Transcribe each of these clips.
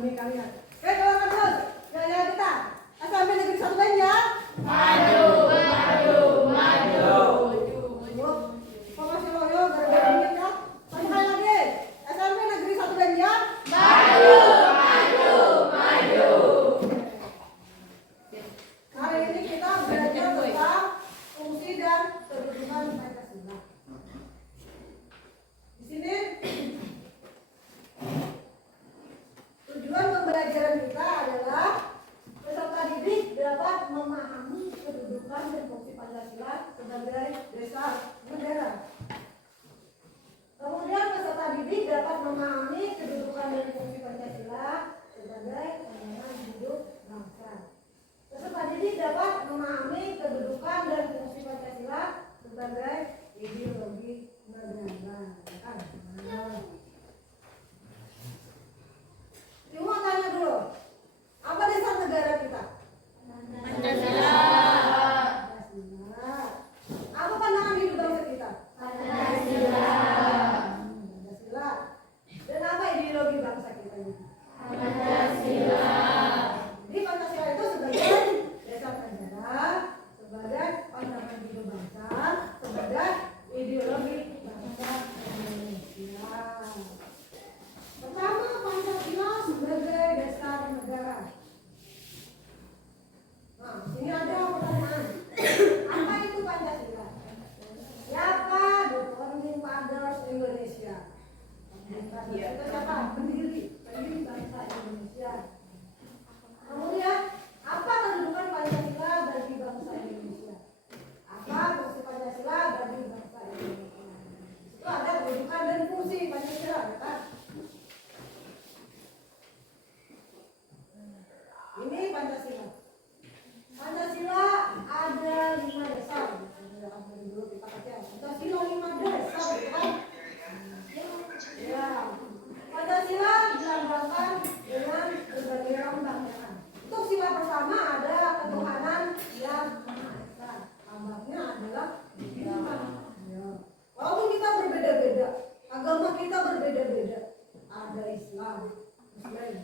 demi kalian. Oke, kalau terus, ya kita. SMP Negeri 1 Banjar. Maju, maju, maju. Kok masih loyo gara-gara dingin kan? Satu kali lagi. SMP Negeri 1 Banjar. Maju, maju, maju. Hari ini kita belajar tentang fungsi dan kedudukan Pancasila. Di sini tujuan pembelajaran kita adalah peserta didik dapat memahami kedudukan dan fungsi Pancasila sebagai dasar negara. Kemudian peserta didik dapat memahami kedudukan dan fungsi Pancasila sebagai pandangan hidup bangsa. Peserta didik dapat memahami kedudukan dan fungsi Pancasila sebagai ideologi negara. Cuma tanya dulu, apa dasar negara kita? Pancasila. Pancasila. Apa pandangan hidup bangsa kita? Pancasila. Pancasila. Dan apa ideologi bangsa kita ini? Pancasila. Jadi Pancasila itu sebagai dasar negara, sebagai pandangan hidup bangsa, sebagai ideologi bangsa Indonesia. Pertama, Pancasila sebagai dasar negara. Nah, sini ada pertanyaan. Apa itu Pancasila? Siapa the founding fathers Indonesia? Itu siapa? Pendiri bangsa Indonesia. Kemudian, apa kedudukan Pancasila bagi bangsa Indonesia? Apa fungsi Pancasila bagi bangsa Indonesia? Itu ada kedudukan dan fungsi Pancasila, kan? Ini Pancasila. Pancasila ada 5 dasar. Dulu kita baca. Pancasila 5 dasar, kan? Ya. Pancasila dilambangkan dengan berbagai rambang. Untuk sila pertama ada ketuhanan yang Maha Esa. Lambangnya adalah Tuhan. Ya. Walaupun kita berbeda-beda, agama kita berbeda-beda. Ada Islam, Muslim,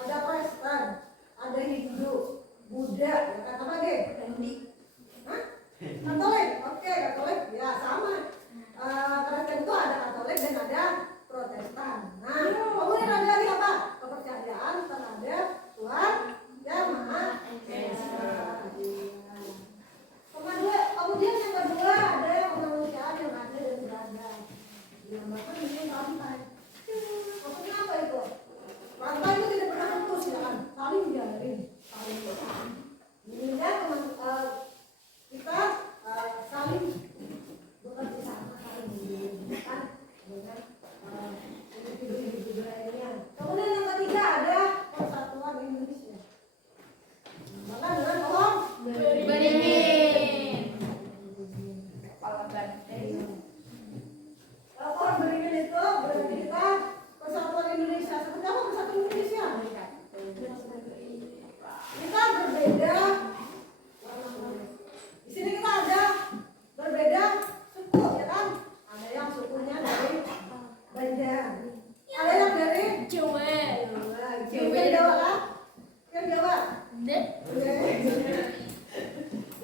ada Kristen, ada Hindu, Buddha, ya kata lagi? Hah? Katolik? Oke, Katolik. Ya sama. Kristen itu ada Katolik dan ada Protestan. Nah, kemudian ada lagi apa? Kepercayaan terhadap Tuhan yang Maha Esa. Kemudian yang kedua ada kemanusiaan yang adil dan beradab. Dinamakan dengan rantai. Maksudnya apa itu? Rantai itu tidak pernah putus, ya kan? Saling menjalin, saling bersama. Intinya kita saling bekerja sama, saling menjalinkan dengan individu-individu lainnya. Kemudian yang ketiga ada persatuan Indonesia. Maka dengan Allah Beringin. Kepala banteng. Pohon beringin itu berarti kita persatuan Indonesia. Seperti apa persatuan Indonesia? Kita berbeda. Di sini kita ada berbeda suku, ya kan? Ada yang sukunya dari Banjar, ada yang dari Jawa. Jawa, Jawa kan? Kan Jawa.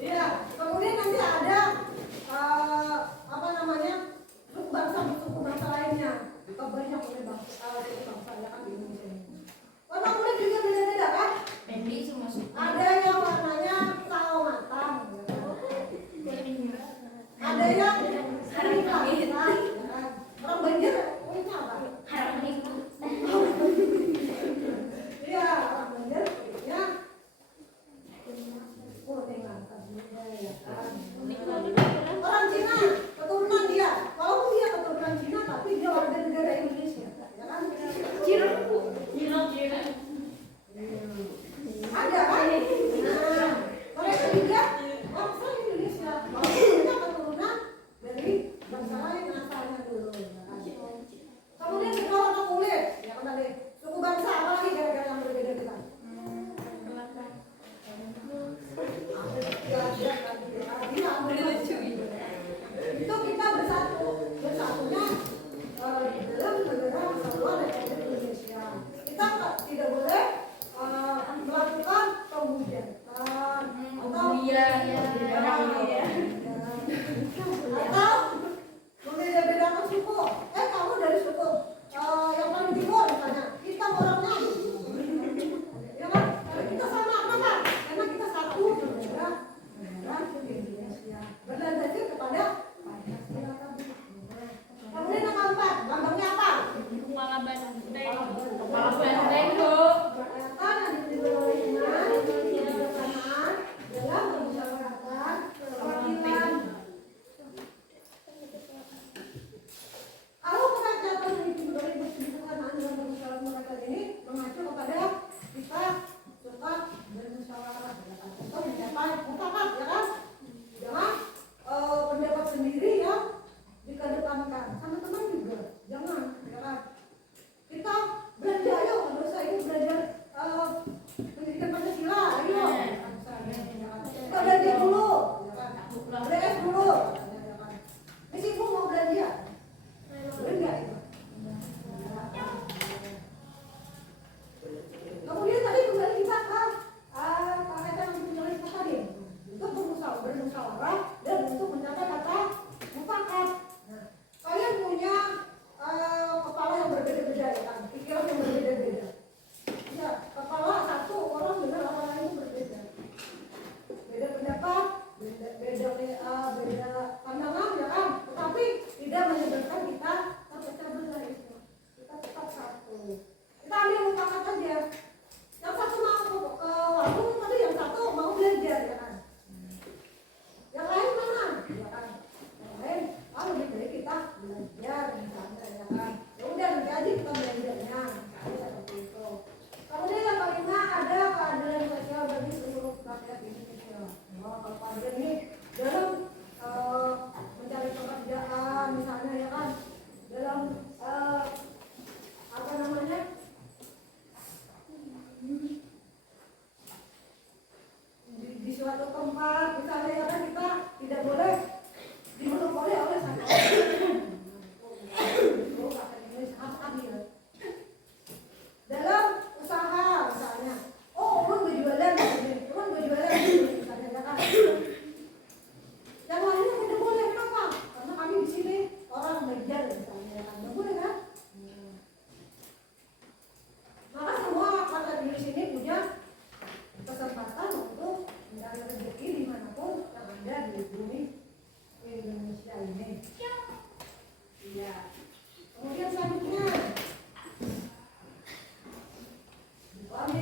Iya. Kemudian nanti ada apa namanya suku bangsa lainnya. Kita banyak oleh bangsa ya kan di Indonesia ini. Warna kulit juga beda-beda kan? Pendi semua suku. Ada yang warnanya sawo matang, ada yang hari matang. Orang Banjar kulitnya apa? Harapan itu. Iya, orang Banjar kulitnya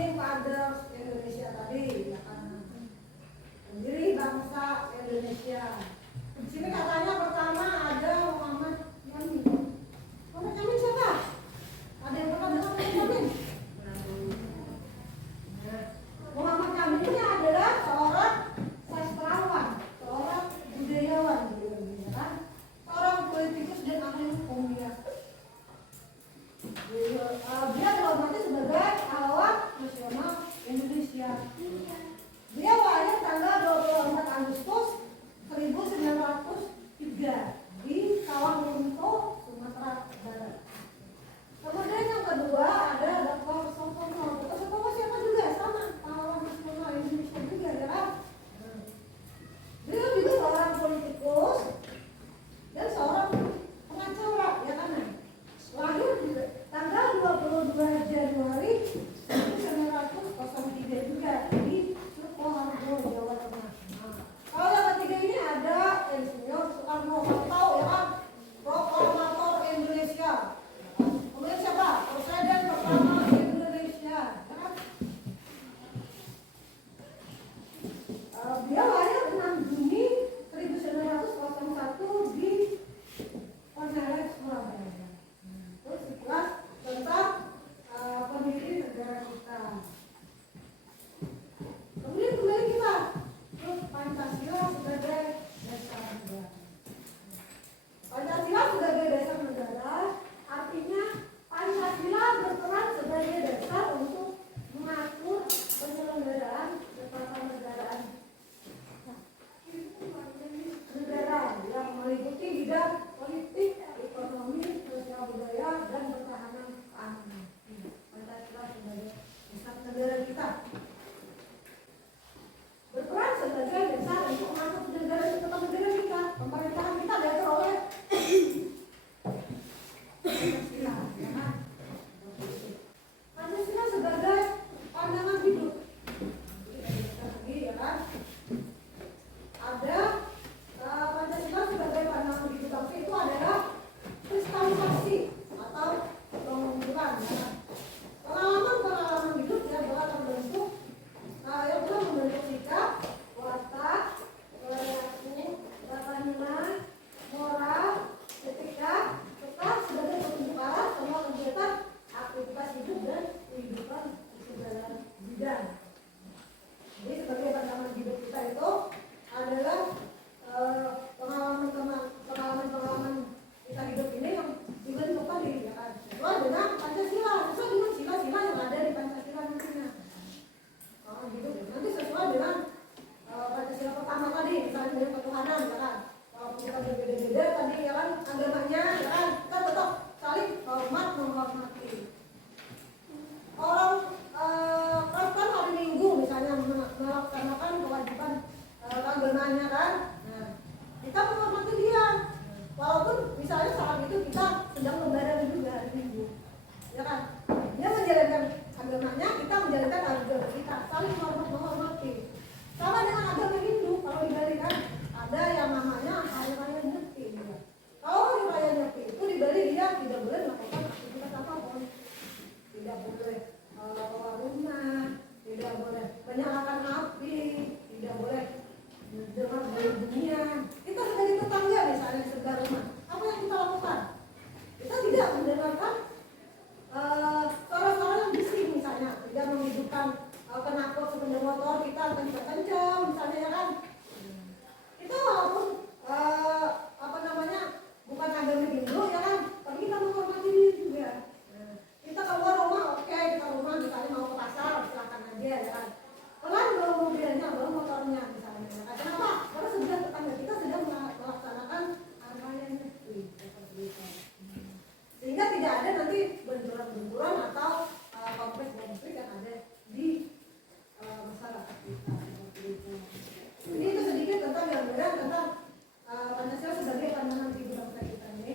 founding fathers Indonesia tadi, ya kan? Pendiri bangsa Indonesia. Di sini katanya pertama ada Muhammad Yamin. Muhammad Yamin siapa? Ada yang pernah dengar Muhammad Yamin? Muhammad Yamin ini adalah seorang sastrawan, seorang budayawan, ya kan? Seorang politikus dan ahli hukum ya. Dia dihormati sebagai pahlawan nasional Indonesia. Dia lahir tanggal 24 Agustus 1903 di Sawalunto, Sumatera Barat. Kemudian yang kedua ada Dr. Sutomo. Dr. Sutomo siapa juga? Sama, pahlawan nasional Indonesia juga, ya kan? Beliau juga seorang politikus dan seorang pengacara, ya kan? Lahir di tanggal 22 Januari 1903 juga di Sukoharjo, Jawa Tengah. Kalau yang ketiga ini ada Insinyur Soekarno, tahu ya kan? Proklamator Indonesia. Kemudian siapa? Presiden pertama Indonesia, ya kan? Dia lahir 6 Juni 1901 di Pontianak, Surabaya. Terus sekilas tentang pendiri negara kita. Kemudian kembali kita ke Pancasila sebagai dasar negara. Pancasila sebagai dasar negara artinya Pancasila berperan sebagai dasar untuk mengatur penyelenggaraan ketatanegaraan negara yang meliputi bidang politik, ekonomi, sosial budaya, dan pertahanan keamanan. Pancasila sebagai dasar negara kita berperan sebagai dasar untuk mengatur ketatanegaraan kita. Pemerintahan kita diatur oleh Pancasila, ya kan? Pancasila sebagai pandangan hidup. Lagi, ya kan? Ada Pancasila sebagai pandangan hidup bangsa itu adalah kristalisasi atau pengumpulan, ya kan? Pengalaman hidup yang telah terbentuk, yang telah membentuk sikap, watak, perilaku, tata nilai, moral, etika, serta sebagai petunjuk arah semua kegiatan aktivitas hidup dan kehidupan di segala bidang. Jadi sebagai pandangan hidup kita itu adalah pengalaman kita hidup ini yang dibentuk tadi, ya kan? Sesuai dengan Pancasila, sesuai dengan sila-sila yang ada di Pancasila nantinya. Hidup nanti sesuai dengan Pancasila pertama tadi, misalnya dengan ketuhanan, ya kan? Walaupun kita berbeda-beda tadi, ya kan, agamanya, ya kan, kita tetap saling menghormati. Orang Kristen hari Minggu misalnya melaksanakan kewajiban agamanya, kan? Nah, kita menghormati dia, walaupun misalnya saat itu kita sedang lebaran juga hari Minggu, ya kan? Dia menjalankan agamanya, kita menjalankan agama kita, saling menghormati. Sama dengan agama Hindu, kalau di Bali kan ada yang namanya Hari Raya Nyepi. Ya. Kalau Hari Raya Nyepi itu di Bali dia tidak boleh melakukan aktivitas apapun, tidak boleh keluar rumah, tidak boleh menyalakan api, tidak boleh dengar bunyi-bunyian. Kita sebagai tetangga misalnya di sebelah rumah, apa yang kita lakukan? Kita tidak mendengarkan suara-suara yang bising misalnya, tidak menghidupkan knalpot sepeda motor kita kencang misalnya, ya kan? Itu walaupun bukan agama Hindu, ya kan? Tapi kita menghormati dia juga. Kita keluar rumah, oke, kita rumah misalnya mau ke pasar, silakan aja, ya kan? Pelan bawa mobilnya, bawa motornya misalnya, ya kan? Kenapa? Karena sebelah tetangga kita sedang melaksanakan raya Nyepi, seperti itu. Sehingga tidak ada nanti benturan-benturan atau konflik yang ada di masyarakat kita, seperti itu. Jadi itu sedikit tentang gambaran tentang Pancasila sebagai pandangan hidup bangsa kita ini.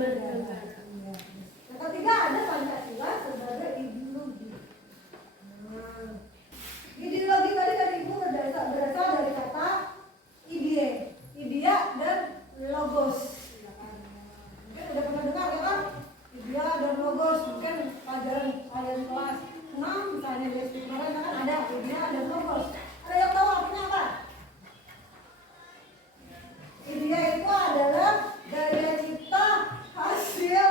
Iya. Yang ketiga ada Pancasila sebagai ideologi. Nah, ideologi tadi kan ibu berasal dari kata idea dan logos. Mungkin udah pernah dengar ya kan? Idea dan logos mungkin pelajaran kalian kelas 6 misalnya di SD kemarin kan ada idea dan logos. Ada yang tahu artinya apa? Idea itu adalah gaya cipta hasil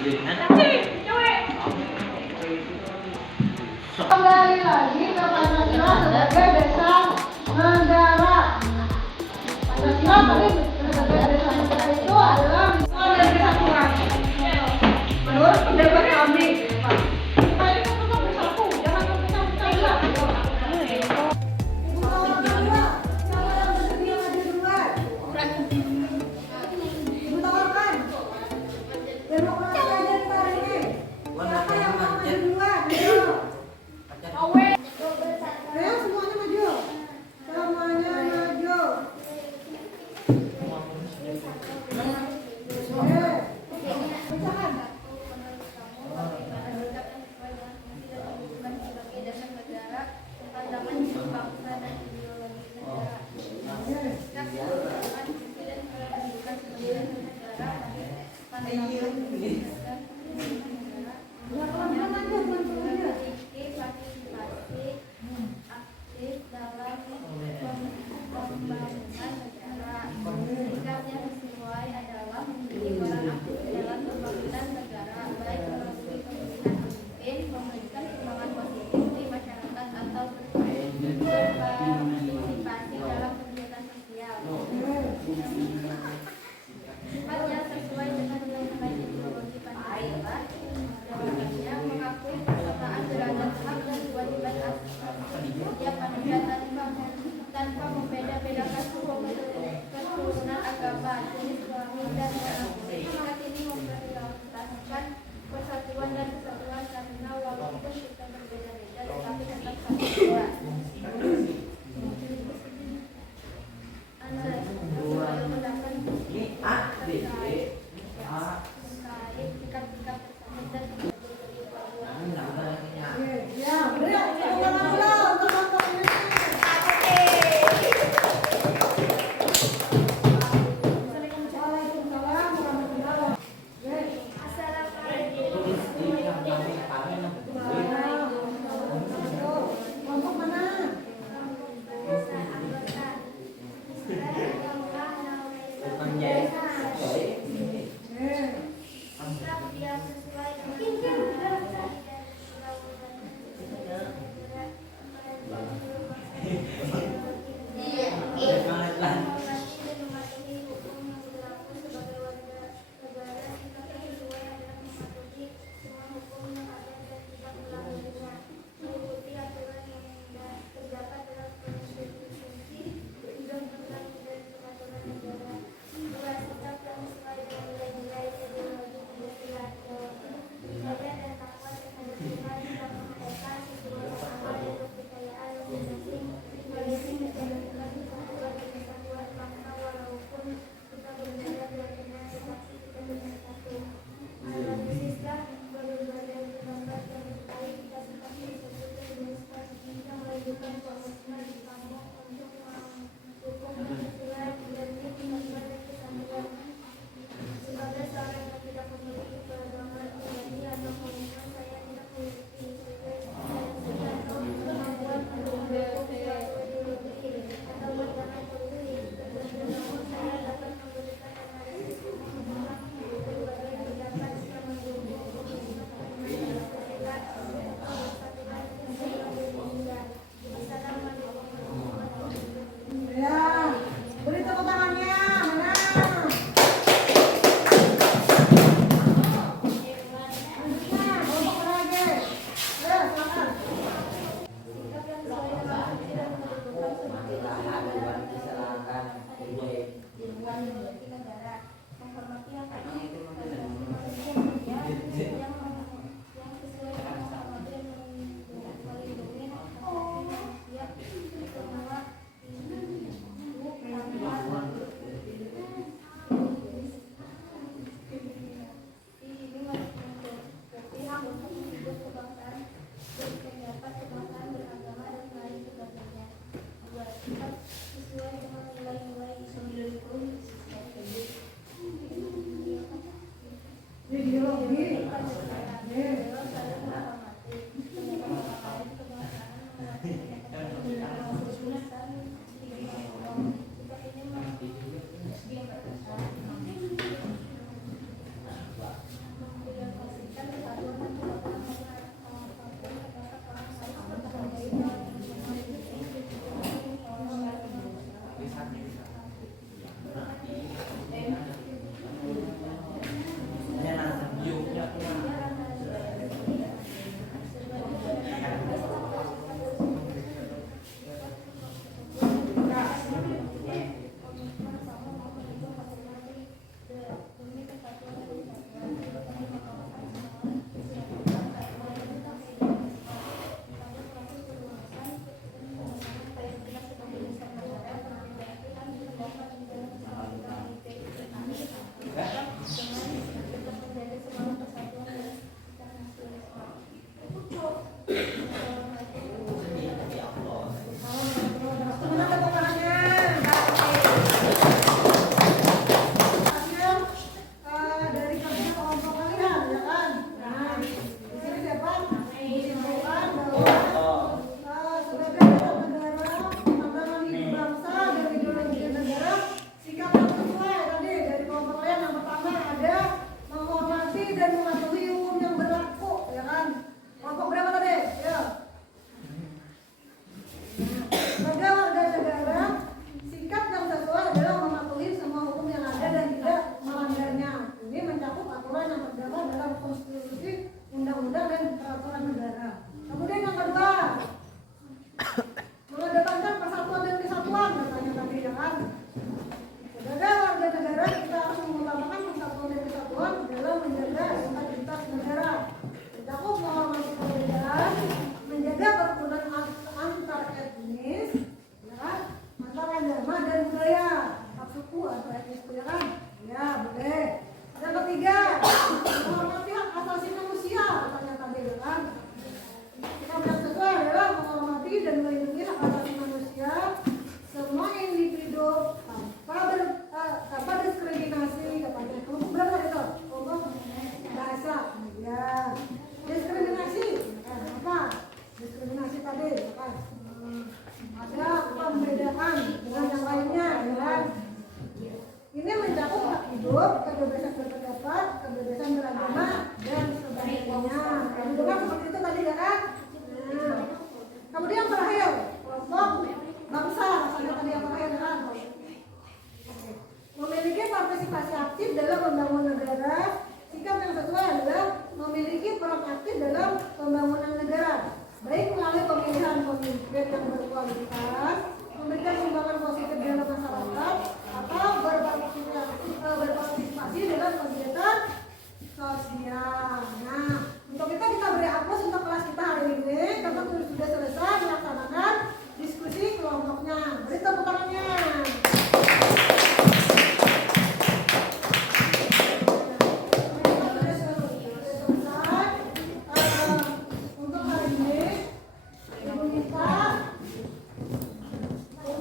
Kembali lagi ke Pancasila sebagai desa negara. Pancasila sebagai desa negara itu adalah dari kesatuan. Menurut pendapat kami, Pak, kita ini kan tetap bersatu, jangan terpecah-pecah. Ibu tawarkan dua, siapa yang bersedia maju duluan? Ibu tawarkan. Demokrasi aja kita hari ini. Siapa yang mau maju duluan? Ayo semuanya maju. Semuanya maju. Pecahan. Ya, pelan-pelan aja, pelan-pelan aja. Aktif dalam pembangunan negara. Sikapnya sesuai adalah menjadi orang aktif dalam pembangunan negara, baik melalui pemilihan pemimpin, memberikan sumbangan positif di masyarakat atau berpartisipasi dalam kegiatan sosial. Sifatnya sesuai dengan nilai ideologi Pancasila, dalamnya mengakui kesetaraan derajat hak dan kewajiban atas setiap manusia tanpa membeda-bedakan suku, keturunan, agama, jenis kelamin, dan orang. Sikat ini memprioritaskan persatuan dan kesatuan karena walaupun kita berbeda-beda tetapi tetap satu jiwa. Ya, beri tepuk tangan dulu untuk kelompok ini. Waalaikumsalam warahmatullahi wabarakatuh. Kelompok mana?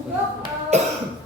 untuk